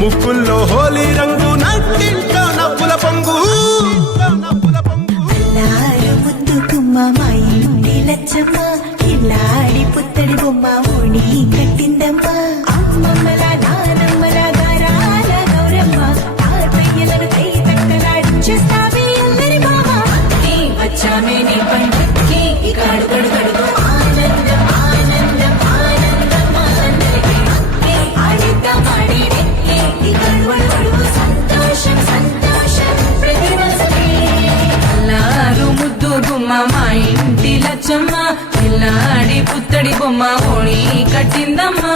ముక్కుల్లో హోలీ రంగు నట్టింట్లో నవ్వుల పొంగు అల్లారు ముద్దు గుమ్మ మా ఇంటి లచ్చమ్మ కిల్లాడి పుత్తడి బొమ్మ ఓణి కట్టిందమ్మ అమ్మమ్మల నానమ్మల గారాల గౌరమ్మ తాతయ్యలను కై తక్కలాడించేస్తావే అందరి బావ వచ్చామే నీ పండుక్కి ఇక అడుగడు గడుగు ఆనందం ఆనందం ఆనందం అందరికీ ఆడిద్దాం ఆడిడే ఇక అడుగడు గడుగు సంతోషం సంతోషం ప్రతిరోజే అల్లారు ముద్దు గుమ్మ మా ఇంటి లచ్చమ్మ పిల్లాడి పుత్తడి బొమ్మ ఓణి కట్టిందమ్మా